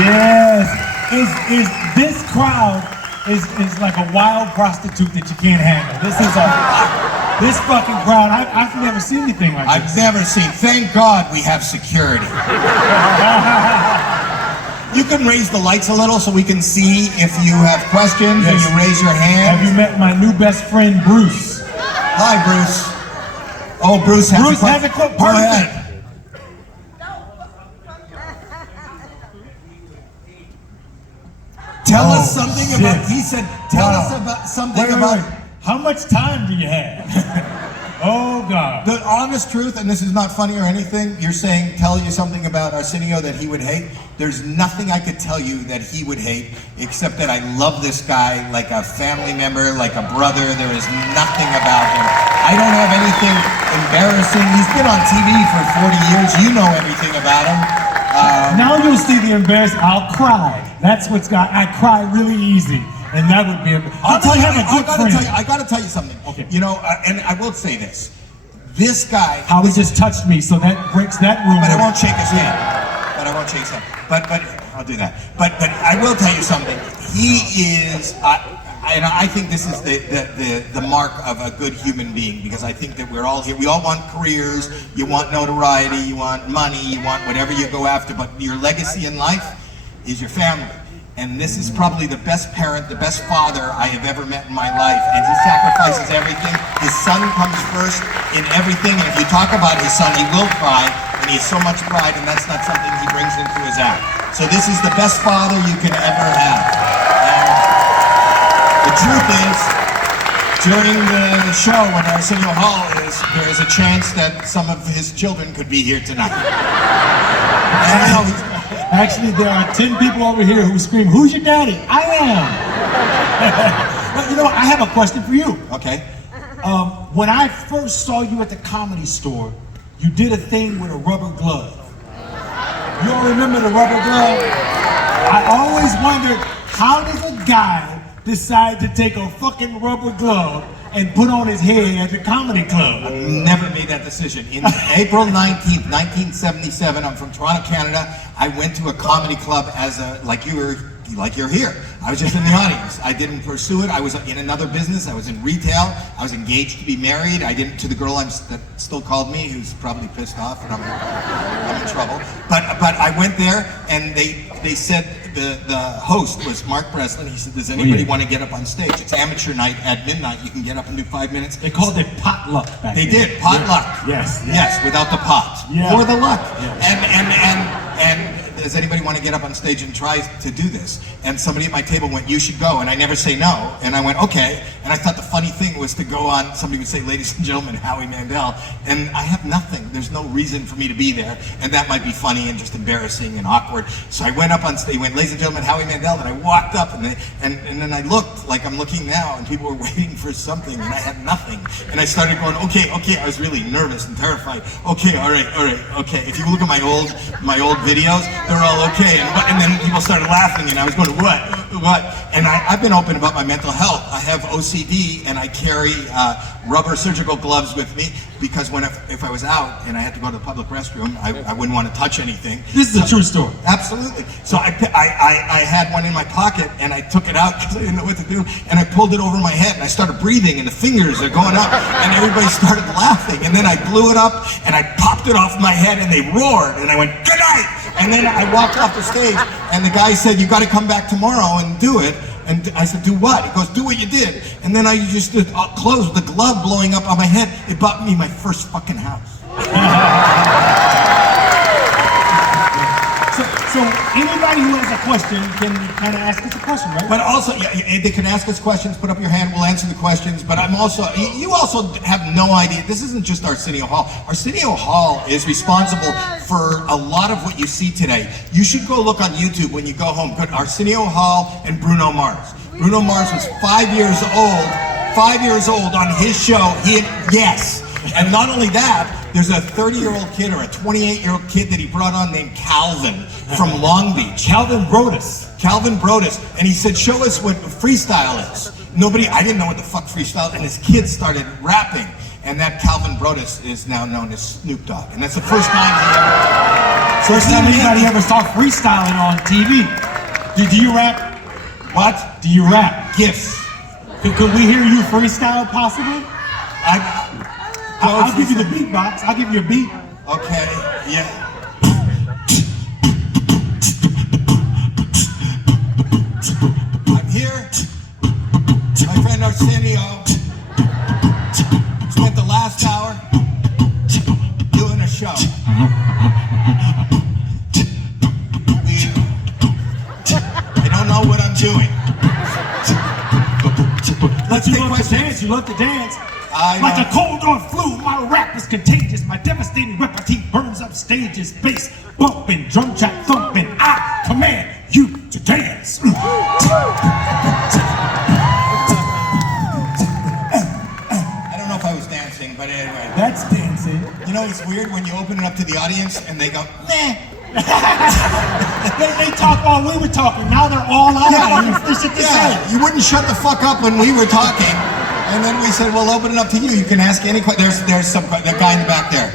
Yes. Is this crowd is like a wild prostitute that you can't handle. This fucking crowd, I've never seen anything like this. I've never seen. Thank God we have security. You can raise the lights a little so we can see if you have questions and you raise your hand. Have you met my new best friend, Bruce? Hi, Bruce. Oh, Bruce has a question. Go ahead. Tell us something about, he said, tell us about something about. How much time do you have? Oh, God. The honest truth, and this is not funny or anything, you're saying, tell you something about Arsenio that he would hate. There's nothing I could tell you that he would hate, except that I love this guy like a family member, like a brother. There is nothing about him. I don't have anything embarrassing. He's been on TV for 40 years. You know everything about him. Now you'll see the embarrassing. I'll cry. That's what's got. I cry really easy. And that would be. I gotta tell you something. Okay. You know, and I will say this. This guy. Howie just touched me, so that breaks that rule. But I won't shake his hand. But I'll do that. But I will tell you something. He is. And I think this is the mark of a good human being, because I think that we're all here. We all want careers. You want notoriety. You want money. You want whatever you go after. But your legacy in life is your family. And this is probably the best parent, the best father I have ever met in my life. And he sacrifices everything. His son comes first in everything. And if you talk about his son, he will cry. And he has so much pride, and that's not something he brings into his act. So this is the best father you can ever have. And the truth is, during the show when Arsenio Hall is, there is a chance that some of his children could be here tonight. Actually, there are 10 people over here who scream, "Who's your daddy?" I am. But you know, I have a question for you. Okay. When I first saw you at the Comedy Store, you did a thing with a rubber glove. You all remember the rubber glove? I always wondered, how does a guy decide to take a fucking rubber glove and put on his head at the comedy club? I've never made that decision. In April 19th, 1977, I'm from Toronto, Canada. I went to a comedy club as like you're here. I was just in the audience. I didn't pursue it. I was in another business. I was in retail. I was engaged to be married. I didn't, to the girl that still called me, who's probably pissed off, and I'm in trouble. But I went there, and they said, the host was Mark Breslin. He said, does anybody want to get up on stage? It's amateur night at midnight. You can get up and do 5 minutes. They called it potluck back then. They did, potluck. Yes. Yes, without the pot. Yeah. Or the luck. Yeah. And does anybody want to get up on stage and try to do this? And somebody at my table went, you should go. And I never say no. And I went, okay. And I thought the funny thing was to go on, somebody would say, ladies and gentlemen, Howie Mandel. And I have nothing. There's no reason for me to be there. And that might be funny and just embarrassing and awkward. So I went up on stage, went, ladies and gentlemen, Howie Mandel. And I walked up, and then I looked like I'm looking now, and people were waiting for something, and I had nothing. And I started going, okay. I was really nervous and terrified. Okay, all right, okay. If you look at my old videos, they're all okay. And then people started laughing, and I was going, what? And I've been open about my mental health. I have OCD, and I carry rubber surgical gloves with me, because if I was out and I had to go to the public restroom, I wouldn't want to touch anything. This is a true story. Absolutely. So I had one in my pocket, and I took it out because I didn't know what to do, and I pulled it over my head, and I started breathing, and the fingers are going up, and everybody started laughing, and then I blew it up, and I popped it off my head, and they roared, and I went, good night! And then I walked off the stage, and the guy said, you got to come back tomorrow and do it. And I said, do what? He goes, do what you did. And then I just did clothes with the glove blowing up on my head. It bought me my first fucking house. So anybody who has a question can kind of ask us a question, right? But also, yeah, they can ask us questions, put up your hand, we'll answer the questions. But you also have no idea. This isn't just Arsenio Hall. Arsenio Hall is responsible for a lot of what you see today. You should go look on YouTube when you go home. Put Arsenio Hall and Bruno Mars. Bruno Mars was 5 years old on his show. Yes. And not only that, there's a 30-year-old kid or a 28-year-old kid that he brought on named Calvin from Long Beach. Calvin Brodus. And he said, show us what freestyle is. I didn't know what the fuck freestyle is. And his kids started rapping. And that Calvin Brodus is now known as Snoop Dogg. And that's the first time he ever... First time anybody ever saw freestyling on TV. Do you rap? What? Do you rap? Gifts. Could we hear you freestyle possibly? I'll give you the beatbox. I'll give you a beat. Okay, yeah. I'm here. My friend Arsenio spent the last hour doing a show. I don't know what I'm doing. But you love to dance. You love to dance. Like a cold or flu, my rap is contagious. My devastating repartee burns up stages. Bass bumping, drum track thumping. I command you to dance. I don't know if I was dancing, but anyway. That's dancing. You know, it's weird when you open it up to the audience and they go, meh. They talk while we were talking. Now they're all out. Yeah, you wouldn't shut the fuck up when we were talking. And then we said, we'll open it up to you. You can ask any question. There's the guy in the back there.